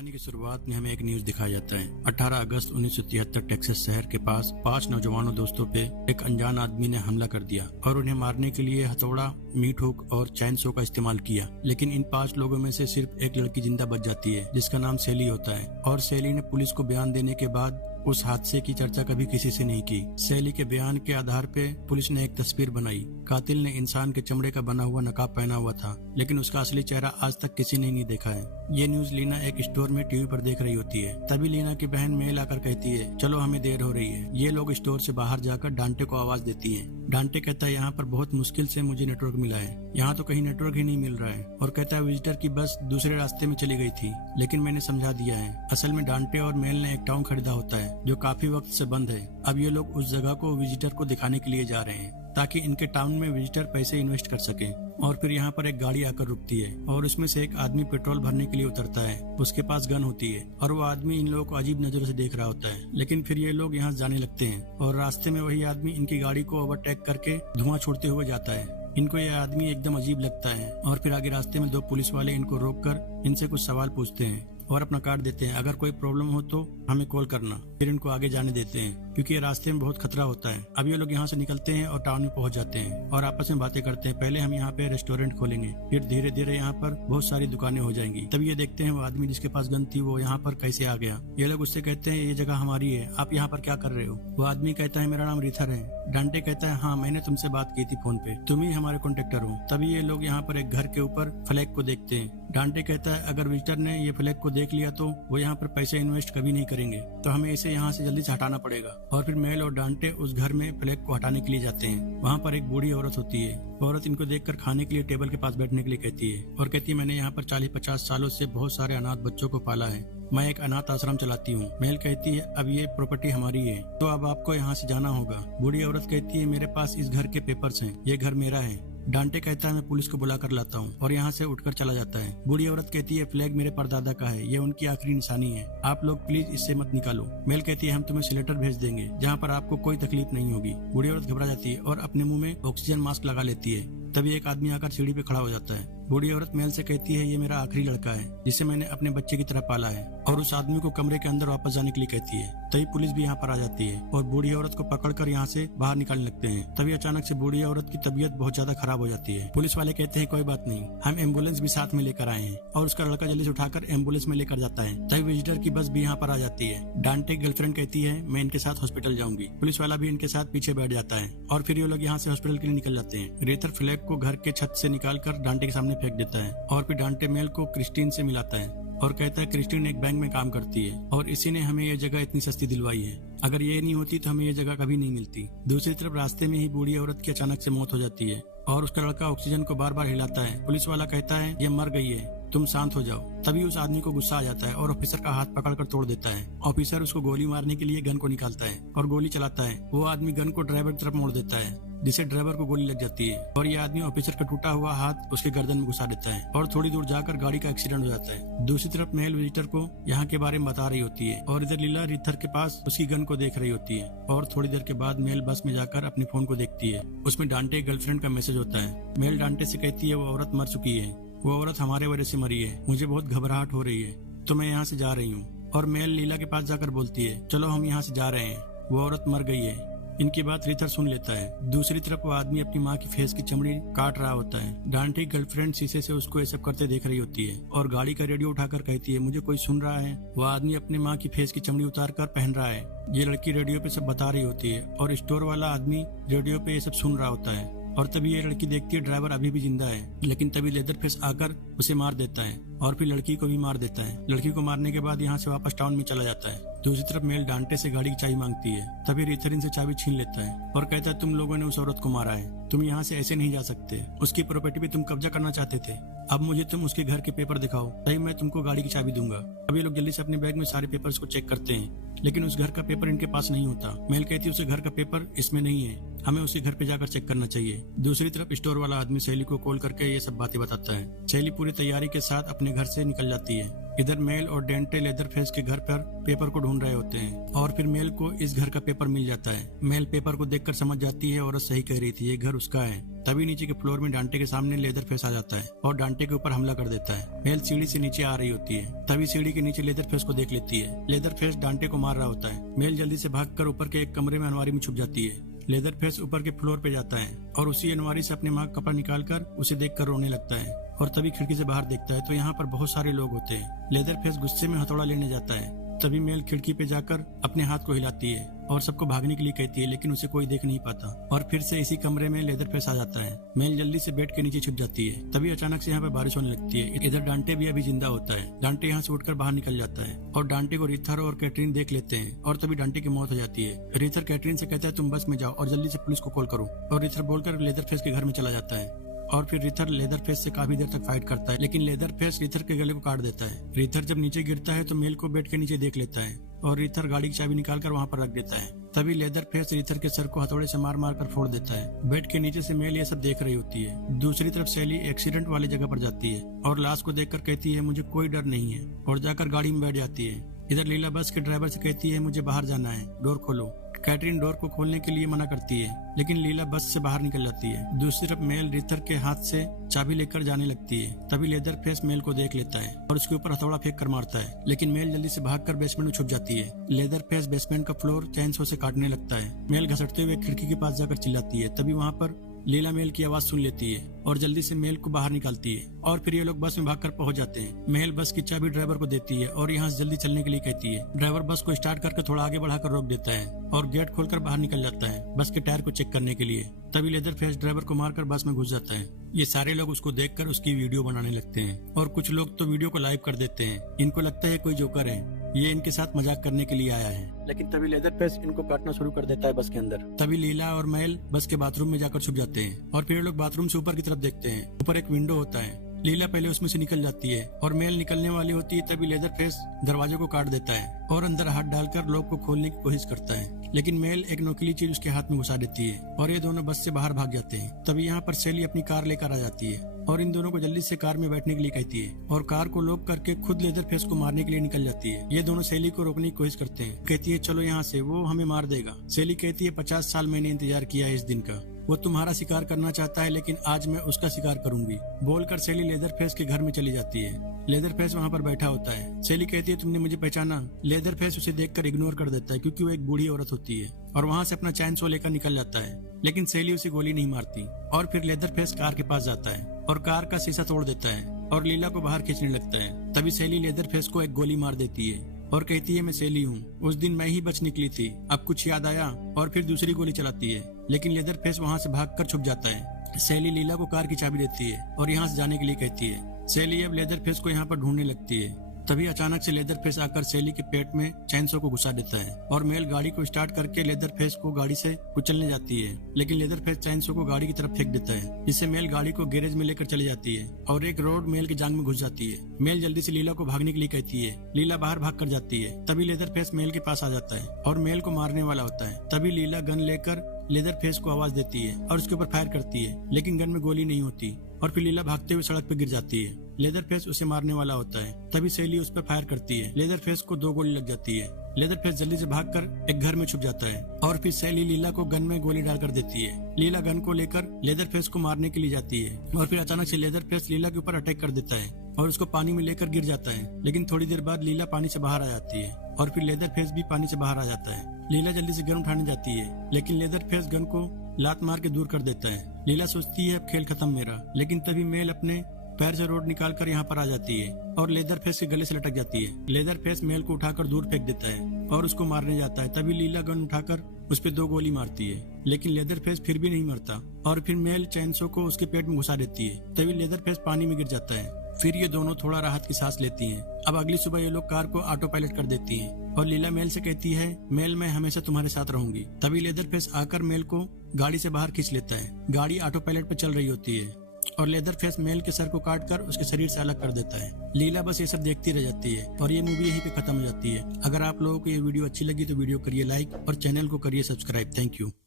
कहानी की शुरुआत में हमें एक न्यूज दिखाया जाता है। 18 अगस्त 1973 टेक्सास शहर के पास 5 नौजवानों दोस्तों पे एक अनजान आदमी ने हमला कर दिया और उन्हें मारने के लिए हथौड़ा, मीट हुक और चैन सो का इस्तेमाल किया। लेकिन इन 5 लोगों में से सिर्फ एक लड़की जिंदा बच जाती है, जिसका नाम सेली होता है। और सेली ने पुलिस को बयान देने के बाद उस हादसे की चर्चा कभी किसी से नहीं की। सेली के बयान के आधार पे पुलिस ने एक तस्वीर बनाई। कातिल ने इंसान के चमड़े का बना हुआ नकाब पहना हुआ था, लेकिन उसका असली चेहरा आज तक किसी ने नहीं देखा है। ये न्यूज लीना एक स्टोर में टीवी पर देख रही होती है। तभी लीना की बहन मेल आकर कहती है, चलो हमें देर हो रही है। ये लोग स्टोर से बाहर जाकर डांटे को आवाज देती है। डांटे कहता है, यहाँ पर बहुत मुश्किल से मुझे नेटवर्क मिला है, यहाँ तो कहीं नेटवर्क ही नहीं मिल रहा है। और कहता है विजिटर की बस दूसरे रास्ते में चली गई थी, लेकिन मैंने समझा दिया है। असल में डांटे और मेल ने एक टाउन खरीदा होता है जो काफी वक्त से बंद है। अब ये लोग उस जगह को विजिटर को दिखाने के लिए जा रहे हैं ताकि इनके टाउन में विजिटर पैसे इन्वेस्ट कर सके। और फिर यहाँ पर एक गाड़ी आकर रुकती है और उसमें से एक आदमी पेट्रोल भरने के लिए उतरता है। उसके पास गन होती है और वो आदमी इन लोगों को अजीब नजरों से देख रहा होता है। लेकिन फिर ये लोग यहाँ जाने लगते हैं और रास्ते में वही आदमी इनकी गाड़ी को ओवरटेक करके धुआं छोड़ते हुए जाता है। इनको यह आदमी एकदम अजीब लगता है और फिर आगे रास्ते में 2 पुलिस वाले इनको रोककर इनसे कुछ सवाल पूछते हैं और अपना कार्ड देते हैं। अगर कोई प्रॉब्लम हो तो हमें कॉल करना। फिर इनको आगे जाने देते हैं क्योंकि ये रास्ते में बहुत खतरा होता है। अब ये लोग यहाँ से निकलते हैं और टाउन में पहुंच जाते हैं और आपस में बातें करते हैं। पहले हम यहाँ पे रेस्टोरेंट खोलेंगे, फिर धीरे धीरे यहाँ पर बहुत सारी दुकानें हो जाएंगी। तभी ये देखते हैं वो आदमी जिसके पास गन थी वो यहाँ पर कैसे आ गया। ये लोग उससे कहते हैं, ये जगह हमारी है, आप यहाँ पर क्या कर रहे हो? वो आदमी कहता है, मेरा नाम रिथर है। डांटे कहता है, हाँ मैंने तुमसे बात की थी फोन पे, तुम ही हमारे कॉन्ट्रेक्टर हो। तभी ये लोग यहाँ पर एक घर के ऊपर फ्लैग को देखते हैं। डांटे कहता है, अगर विजिटर ने ये फ्लैग को देख लिया तो वो यहाँ पर पैसे इन्वेस्ट कभी नहीं करेंगे, तो हमें इसे यहाँ से जल्दी से हटाना पड़ेगा। और फिर मेल और डांटे उस घर में फ्लैग को हटाने के लिए जाते हैं। वहाँ पर एक बूढ़ी औरत होती है। औरत इनको देखकर खाने के लिए टेबल के पास बैठने के लिए कहती है और कहती है, मैंने यहाँ पर 40-50 सालों से बहुत सारे अनाथ बच्चों को पाला है, मैं एक अनाथ आश्रम चलाती हूँ। मेल कहती है, अब ये प्रॉपर्टी हमारी है तो अब आपको यहाँ से जाना होगा। बूढ़ी औरत कहती है, मेरे पास इस घर के पेपर्स हैं, ये घर मेरा है। डांटे कहता है, मैं पुलिस को बुला कर लाता हूँ और यहाँ से उठकर चला जाता है। बूढ़ी औरत कहती है, फ्लैग मेरे परदादा का है, ये उनकी आखिरी निशानी है, आप लोग प्लीज इससे मत निकालो। मेल कहती है, हम तुम्हें सिलेटर भेज देंगे जहाँ पर आपको कोई तकलीफ नहीं होगी। बूढ़ी औरत घबरा जाती है और अपने मुंह में ऑक्सीजन मास्क लगा लेती है। तभी एक आदमी आकर सीढ़ी पे खड़ा हो जाता है। बूढ़ी औरत मेल से कहती है, ये मेरा आखिरी लड़का है जिसे मैंने अपने बच्चे की तरह पाला है, और उस आदमी को कमरे के अंदर वापस जाने के लिए कहती है। तभी पुलिस भी यहाँ पर आ जाती है और बूढ़ी औरत को पकड़कर यहाँ से बाहर निकालने लगते हैं। तभी अचानक से बूढ़ी औरत की तबीयत बहुत ज्यादा खराब हो जाती है। पुलिस वाले कहते हैं, कोई बात नहीं, हम एम्बुलेंस भी साथ में लेकर आए हैं। और उसका लड़का जल्दी से उठाकर एम्बुलेंस में लेकर जाता है। तभी विजिटर की बस भी यहाँ पर आ जाती है। डांटे की गर्लफ्रेंड कहती है, मैं इनके साथ हॉस्पिटल जाऊंगी। पुलिस वाला भी इनके साथ पीछे बैठ जाता है और फिर ये लोग यहाँ से हॉस्पिटल के लिए निकल जाते हैं। रेथर फ्लैग को घर के छत से निकालकर डांटे के सामने फेंक देता है और फिर डांटे मेल को क्रिस्टीन से मिलाता है और कहता है, क्रिस्टीन एक बैंक में काम करती है और इसी ने हमें ये जगह इतनी सस्ती दिलवाई है, अगर ये नहीं होती तो हमें ये जगह कभी नहीं मिलती। दूसरी तरफ रास्ते में ही बूढ़ी औरत की अचानक से मौत हो जाती है और उसका लड़का ऑक्सीजन को बार बार हिलाता है। पुलिस वाला कहता है, ये मर गई है, तुम शांत हो जाओ। तभी उस आदमी को गुस्सा आ जाता है और ऑफिसर का हाथ पकड़कर तोड़ देता है। ऑफिसर उसको गोली मारने के लिए गन को निकालता है और गोली चलाता है। वो आदमी गन को ड्राइवर की तरफ मोड़ देता है, जिससे ड्राइवर को गोली लग जाती है और ये आदमी ऑफिसर का टूटा हुआ हाथ उसके गर्दन में घुसा देता है और थोड़ी दूर जाकर गाड़ी का एक्सीडेंट हो जाता है। दूसरी तरफ मेल विजिटर को यहाँ के बारे में बता रही होती है और इधर लीला रिथर के पास उसकी गन को देख रही होती है। और थोड़ी देर के बाद मेल बस में जाकर अपने फोन को देखती है। उसमें डांटे गर्लफ्रेंड का मैसेज होता है। मेल डांटे से कहती है, वो औरत मर चुकी है, वो औरत हमारे वजह से मरी है, मुझे बहुत घबराहट हो रही है तो मैं यहाँ से जा रही हूँ। और मेल लीला के पास जाकर बोलती है, चलो हम यहाँ से जा रहे हैं, वो औरत मर गई है। इनकी बात रिथर सुन लेता है। दूसरी तरफ वो आदमी अपनी माँ की फेस की चमड़ी काट रहा होता है। डांटे की गर्लफ्रेंड शीशे से उसको ये सब करते देख रही होती है और गाड़ी का रेडियो उठाकर कहती है, मुझे कोई सुन रहा है। वो आदमी अपनी माँ की फेस की चमड़ी उतार कर पहन रहा है। ये लड़की रेडियो पे सब बता रही होती है और स्टोर वाला आदमी रेडियो पे ये सब सुन रहा होता है। और तभी ये लड़की देखती है ड्राइवर अभी भी जिंदा है, लेकिन तभी लेदरफेस आकर उसे मार देता है और फिर लड़की को भी मार देता है। लड़की को मारने के बाद यहाँ से वापस टाउन में चला जाता है। दूसरी तरफ मेल डांटे से गाड़ी की चाबी मांगती है। तभी रिथर इनसे चाबी छीन लेता है और कहता है, तुम लोगों ने उस औरत को मारा है, तुम यहाँ से ऐसे नहीं जा सकते, उसकी प्रॉपर्टी पे तुम कब्जा करना चाहते थे, अब मुझे तुम उसके घर के पेपर दिखाओ, तभी मैं तुमको गाड़ी की चाबी दूंगा। अभी लोग जल्दी से अपने बैग में सारे पेपर्स को चेक करते हैं, लेकिन उस घर का पेपर इनके पास नहीं होता। मेल कहती है, उस घर का पेपर इसमें नहीं है, हमें उसी घर पे जाकर चेक करना चाहिए। दूसरी तरफ स्टोर वाला आदमी शैली को कॉल करके ये सब बातें बताता है। शैली पूरी तैयारी के साथ अपने घर से निकल जाती है इधर मेल और डेंटे लेदरफेस के घर पर पेपर को ढूंढ रहे होते हैं और फिर मेल को इस घर का पेपर मिल जाता है। मेल पेपर को देखकर समझ जाती है औरत सही कह रही थी, ये घर उसका है। तभी नीचे के फ्लोर में डांटे के सामने लेदरफेस आ जाता है और डांटे के ऊपर हमला कर देता है। मेल सीढ़ी से नीचे आ रही होती है, तभी सीढ़ी के नीचे लेदरफेस को देख लेती है। लेदरफेस डांटे को मार रहा होता है। मेल जल्दी से भागकर ऊपर के एक कमरे में अलमारी में छुप जाती है। लेदरफेस ऊपर के फ्लोर पे जाता है और उसी अलमारी से अपने माँ का कपड़ा निकालकर उसे देखकर रोने लगता है और तभी खिड़की से बाहर देखता है तो यहाँ पर बहुत सारे लोग होते हैं। लेदरफेस गुस्से में हथौड़ा लेने जाता है, तभी मेल खिड़की पे जाकर अपने हाथ को हिलाती है और सबको भागने के लिए कहती है, लेकिन उसे कोई देख नहीं पाता और फिर से इसी कमरे में लेदरफेस आ जाता है। मेल जल्दी से बेड के नीचे छुप जाती है। तभी अचानक से यहाँ पे बारिश होने लगती है। इधर डांटे भी अभी जिंदा होता है। डांटे यहाँ से उठकर बाहर निकल जाता है और डांटे को रिथर और कैटरीन देख लेते हैं और तभी डांटे की मौत हो जाती है। रिथर कैटरीन से कहता है, तुम बस में जाओ और जल्दी से पुलिस को कॉल करो, और रिथर बोलकर लेदरफेस के घर में चला जाता है। और फिर रिथर लेदरफेस से काफी देर तक फाइट करता है, लेकिन लेदरफेस रिथर के गले को काट देता है। रिथर जब नीचे गिरता है तो मेल को बेड के नीचे देख लेता है और रिथर गाड़ी की चाबी निकालकर वहाँ पर रख देता है। तभी लेदरफेस रिथर के सर को हथौड़े से मार मार कर फोड़ देता है। बेड के नीचे से मेल ये सब देख रही होती है। दूसरी तरफ सैली एक्सीडेंट वाली जगह पर जाती है और लाश को देखकर कहती है, मुझे कोई डर नहीं है, और जाकर गाड़ी में बैठ जाती है। इधर लीला बस के ड्राइवर से कहती है, मुझे बाहर जाना है, डोर खोलो। कैटरीन डोर को खोलने के लिए मना करती है, लेकिन लीला बस से बाहर निकल जाती है। दूसरी तरफ मेल रिथर के हाथ से चाबी लेकर जाने लगती है। तभी लेदरफेस मेल को देख लेता है और उसके ऊपर हथौड़ा फेंक कर मारता है, लेकिन मेल जल्दी से भागकर बेसमेंट में छुप जाती है। लेदरफेस बेसमेंट का फ्लोर चैनसो से काटने लगता है। मेल घसटते हुए खिड़की के पास जाकर चिल्लाती है। तभी वहाँ पर लीला मेल की आवाज सुन लेती है और जल्दी से मेल को बाहर निकालती है और फिर ये लोग बस में भागकर पहुंच जाते हैं। मेल बस की चाबी ड्राइवर को देती है और यहाँ से जल्दी चलने के लिए कहती है। ड्राइवर बस को स्टार्ट करके थोड़ा आगे बढ़ाकर रोक देता है और गेट खोलकर बाहर निकल जाता है बस के टायर को चेक करने के लिए। तभी लेदरफेस ड्राइवर को मारकर बस में घुस जाता है। ये सारे लोग उसको देखकर उसकी वीडियो बनाने लगते हैं और कुछ लोग तो वीडियो को लाइव कर देते हैं। इनको लगता है कोई जोकर है, ये इनके साथ मजाक करने के लिए आया है, लेकिन तभी लेदरफेस इनको काटना शुरू कर देता है बस के अंदर। तभी लीला और मेल बस के बाथरूम में जाकर छुप जाते हैं और फिर लोग बाथरूम से ऊपर की तरफ देखते हैं। ऊपर एक विंडो होता है। लीला पहले उसमें से निकल जाती है और मेल निकलने वाली होती है। तभी लेदरफेस दरवाजे को काट देता है और अंदर हाथ डालकर लॉक को खोलने की कोशिश करता है, लेकिन मेल एक नोकीली चीज उसके हाथ में घुसा देती है और ये दोनों बस से बाहर भाग जाते हैं। तभी यहाँ पर सैली अपनी कार लेकर आ जाती है और इन दोनों को जल्दी से कार में बैठने के लिए कहती है और कार को लॉक करके खुद लेदरफेस को मारने के लिए निकल जाती है। ये दोनों सैली को रोकने की कोशिश करते हैं, कहती है चलो यहाँ से, वो हमें मार देगा। सैली कहती है 50 साल मैंने इंतजार किया है इस दिन का, वो तुम्हारा शिकार करना चाहता है लेकिन आज मैं उसका शिकार करूंगी। बोलकर सैली लेदरफेस के घर में चली जाती है। लेदरफेस वहाँ पर बैठा होता है। सैली कहती है तुमने मुझे पहचाना। लेदरफेस उसे देखकर इग्नोर कर देता है क्योंकि वो एक बूढ़ी औरत होती है और वहाँ से अपना चैनसो लेकर निकल जाता है, लेकिन सैली उसे गोली नहीं मारती। और फिर लेदरफेस कार के पास जाता है और कार का शीशा तोड़ देता है और लीला को बाहर खींचने लगता है। तभी सैली लेदरफेस को एक गोली मार देती है और कहती है मैं सैली हूँ, उस दिन मैं ही बच निकली थी, अब कुछ याद आया, और फिर दूसरी गोली चलाती है, लेकिन लेदरफेस वहाँ से भागकर छुप जाता है। सैली लीला को कार की चाबी देती है और यहाँ से जाने के लिए कहती है। सैली अब लेदरफेस को यहाँ पर ढूंढने लगती है। तभी अचानक से लेदरफेस आकर सैली के पेट में चैनसो को घुसा देता है और मेल गाड़ी को स्टार्ट करके लेदरफेस को गाड़ी से कुचलने जाती है, लेकिन लेदरफेस चैनसो को गाड़ी की तरफ फेंक देता है, जिससे मेल गाड़ी को गैरेज में लेकर चली जाती है और एक रोड मेल की जांघ में घुस जाती है। मेल जल्दी से लीला को भागने के लिए कहती है। लीला बाहर भाग कर जाती है। तभी लेदरफेस मेल के पास आ जाता है और मेल को मारने वाला होता है। तभी लीला गन लेकर लेदरफेस को आवाज देती है और उसके ऊपर फायर करती है, लेकिन गन में गोली नहीं होती और फिर लीला भागते हुए सड़क पर गिर जाती है। लेदरफेस उसे मारने वाला होता है। तभी सैली उस पर फायर करती है। लेदरफेस को 2 गोली लग जाती है। लेदरफेस जल्दी से भागकर एक घर में छुप जाता है और फिर सैली लीला को गन में गोली डालकर देती है। लीला गन को लेकर लेदरफेस को मारने के लिए जाती है और फिर अचानक से लेदरफेस लीला के ऊपर अटैक कर देता है और उसको पानी में लेकर गिर जाता है, लेकिन थोड़ी देर बाद लीला पानी से बाहर आ जाती है और फिर लेदरफेस भी पानी से बाहर आ जाता है। लीला जल्दी से गन उठाने जाती है, लेकिन लेदरफेस गन को लात मार के दूर कर देता है। लीला सोचती है अब खेल खत्म मेरा, लेकिन तभी मेल अपने पैर से रोड निकालकर यहाँ पर आ जाती है और लेदरफेस के गले से लटक जाती है। लेदरफेस मेल को उठाकर दूर फेंक देता है और उसको मारने जाता है। तभी लीला गन उठाकर उस पे 2 गोली मारती है, लेकिन लेदरफेस फिर भी नहीं मरता और फिर मेल चैनसो को उसके पेट में घुसा देती है। तभी लेदरफेस पानी में गिर जाता है। फिर ये दोनों थोड़ा राहत की सांस लेती हैं। अब अगली सुबह ये लोग कार को ऑटो पायलट कर देती हैं और लीला मेल से कहती है मेल मैं हमेशा तुम्हारे साथ रहूंगी। तभी लेदरफेस आकर मेल को गाड़ी से बाहर खींच लेता है। गाड़ी ऑटो पायलट पे चल रही होती है और लेदरफेस मेल के सर को काटकर उसके शरीर से अलग कर देता है। लीला बस ये सब देखती रह जाती है और ये मूवी यहीं पे खत्म हो जाती है। अगर आप लोगों को ये वीडियो अच्छी लगी तो वीडियो करिए लाइक और चैनल को करिए सब्सक्राइब। Thank you.